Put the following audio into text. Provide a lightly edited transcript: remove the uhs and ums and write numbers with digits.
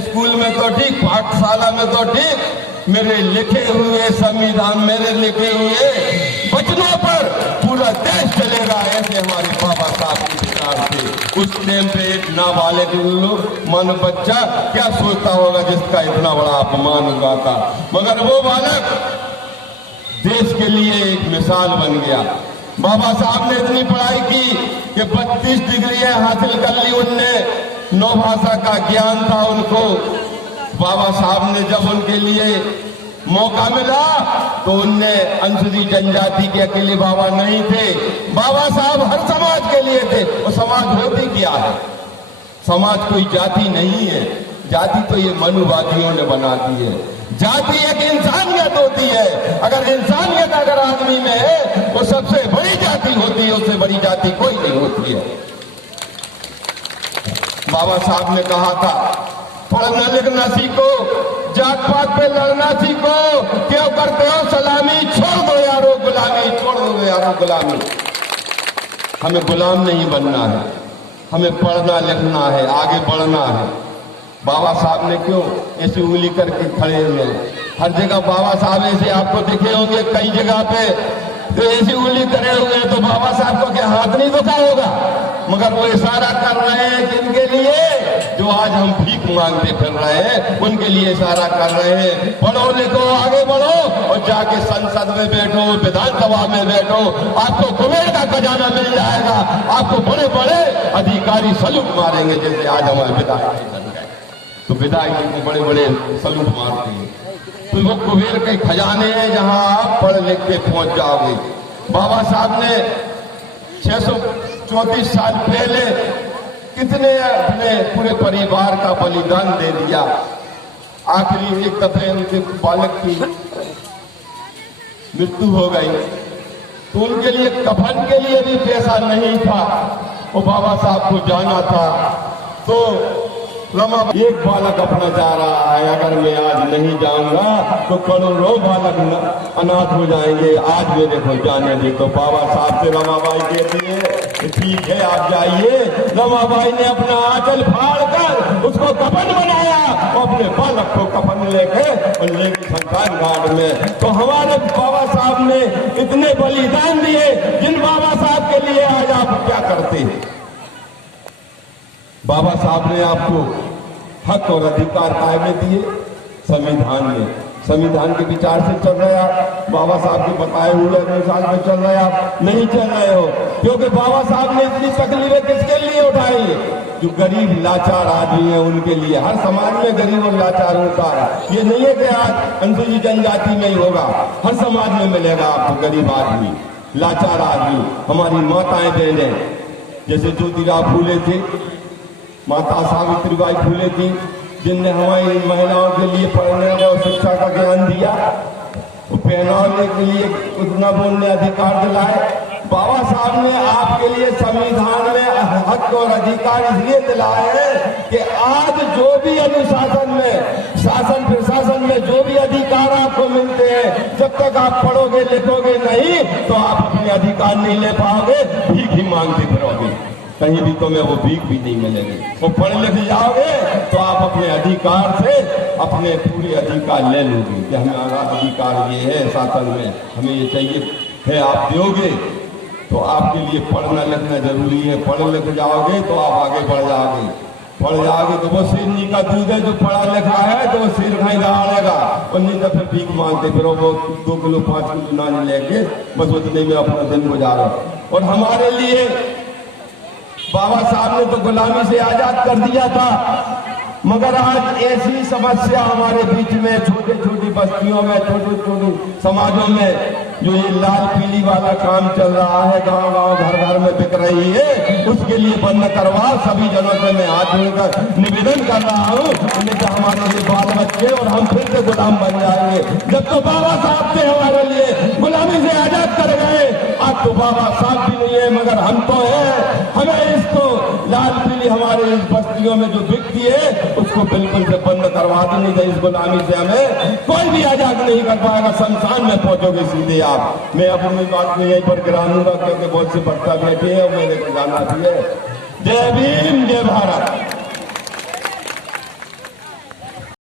School में तो ठीक, पाठशाला में तो ठीक, मेरे लिखे हुए संविधान, मेरे लिखे हुए वचनों पर पूरा देश चलेगा, ऐसे हमारे बाबा साहब के विचार थे। उस टाइम पे एक नाबालिग मानो बच्चा क्या सोचता होगा जिसका इतना बड़ा अपमान हुआ था, मगर वो बालक देश के लिए एक मिसाल बन गया। बाबा साहब ने इतनी पढ़ाई की कि 32 डिग्रियां हासिल कर ली उनने, 9 भाषा का ज्ञान था उनको। बाबा साहब ने जब उनके लिए मौका मिला तो उनने अनुसूचित जनजाति के अकेले बाबा नहीं थे, बाबा साहब हर समाज के लिए थे। और समाज होती क्या है? समाज कोई जाति नहीं है, जाति तो ये मनुवादियों ने बना दी है। जाति एक इंसानियत होती है, अगर इंसानियत अगर आदमी में है वो सबसे बड़ी जाति होती है, उससे बड़ी जाति कोई नहीं होती है। बाबा साहब ने कहा था पढ़ना लिखना सीखो, जात पात पे लड़ना सीखो, क्यों करते हो सलामी, छोड़ दो यारो गुलामी, छोड़ दो यारो गुलामी। हमें गुलाम नहीं बनना है, हमें पढ़ना लिखना है, आगे बढ़ना है। बाबा साहब ने क्यों ऐसी उंगली करके खड़े हुए? हर जगह बाबा साहब ऐसे आपको दिखे होंगे, कई जगह पे तो ऐसी उंगली करे हुए हैं, तो बाबा साहब को क्या हाथ नहीं दुखा होगा? मगर वो इशारा कर रहे हैं किनके लिए? जो आज हम भीख मांगते फिर रहे हैं उनके लिए इशारा कर रहे हैं। पढ़ो लिखो, आगे बढ़ो और जाके संसद में बैठो, विधानसभा में बैठो, आपको कुबेर का खजाना मिल जाएगा, आपको बड़े बड़े अधिकारी सलूट मारेंगे, जैसे आज हमारे विधायक बन गए तो विधायक को बड़े बड़े सलूट मारते हैं। तो वो कुबेर के खजाने हैं जहां आप पढ़ लिख के पहुंच जाओगे। बाबा साहब ने 634 साल पहले कितने अपने पूरे परिवार का बलिदान दे दिया। आखिरी एक दफे उनके बालक की मृत्यु हो गई तो उनके लिए कफन के लिए भी पैसा नहीं था, वो बाबा साहब को जाना था। तो एक बालक अपना जा रहा है, अगर मैं आज नहीं जाऊंगा तो करोड़ों बालक अनाथ हो जाएंगे, आज मेरे को जाने दे। तो बाबा साहब से रमाबाई कहती है ठीक है आप जाइए। रमाबाई ने अपना आंचल फाड़ कर उसको कफन बनाया और अपने बालक को कफन लेके और लेके शमशान घाट में। तो हमारे बाबा साहब ने इतने बलिदान दिए, जिन बाबा साहब के लिए आज आप क्या करते हैं? बाबा साहब ने आपको हक और अधिकार कायम दिए संविधान में, संविधान के विचार से चल रहे आप, बाबा साहब के बताए हुए अनुसार में चल रहे आप, नहीं चल रहे हो। क्योंकि बाबा साहब ने इतनी तकलीफें किसके लिए उठाई? जो गरीब लाचार आदमी है उनके लिए। हर समाज में गरीब और लाचार होता है, ये नहीं है कि आज अनुसूचित जनजाति में ही होगा, हर समाज में मिलेगा आपको गरीब आदमी, लाचार आदमी। हमारी माताएं बहनें जैसे ज्योतिराव फूले थे, माता सावित्रीबाई फूले थी, जिनने हमारी महिलाओं के लिए पढ़ने और शिक्षा का ज्ञान दिया, वो पहनाने के लिए उतना बोलने अधिकार दिलाए। बाबा साहब ने आपके लिए संविधान में हक और अधिकार इसलिए दिलाए हैं कि आज जो भी अनुशासन में, शासन प्रशासन में जो भी अधिकार आपको मिलते हैं, जब तक आप पढ़ोगे लिखोगे नहीं तो आप अपने अधिकार नहीं ले पाओगे, भीख ही मांगते फिरोगे, कहीं भी तुम्हें वो भीख भी नहीं मिलेगी। वो पढ़ लिख जाओगे तो आप अपने अधिकार से अपने पूरे अधिकार ले लोगे कि हमारा अधिकार ये है, शासन में हमें ये चाहिए है, आप दोगे तो आपके लिए पढ़ना लिखना जरूरी है। पढ़ लिख जाओगे तो आप आगे बढ़ जाओगे, पढ़ जाओगे तो वो शेरनी का दूध है, जो पढ़ा लिखा है तो वो शेर खाई दहाड़ेगा, और नहीं तो फिर भीख मांगते फिर वो 2 किलो 5 किलो नानी लेके बस उतने में अपना दिन गुजारो। और हमारे लिए बाबा साहब ने तो गुलामी से आजाद कर दिया था, मगर आज ऐसी समस्या हमारे बीच में, छोटी छोटी बस्तियों में, छोटे छोटे समाजों में जो ये लाल पीली वाला काम चल रहा है, गांव गांव घर घर में बिक रही है, उसके लिए बंद करवाओ। सभी जनों से मैं हाथ जोड़कर निवेदन कर रहा हूँ, नहीं तो हमारे लिए बाल बच्चे और हम फिर से गुलाम बन जाएंगे। जब तो बाबा साहब थे हमारे लिए, गुलामी से आजाद कर गए, अब तो बाबा साहब भी नहीं है मगर हम तो है। हमें इसको लाल पीली हमारे इस बस्तियों में जो बिकती है उसको बिल्कुल से बंद करवा दो, नहीं तो इस गुलामी से हमें कोई भी आजाद नहीं कर पाएगा। शमशान में पहुंचोगे सीधे आप। मैं अपनी बात में यहीं पर गिराऊंगा क्योंकि बहुत से बच्चा बैठे हैं और मेरे को जाना भी है। जय भीम, जय भारत।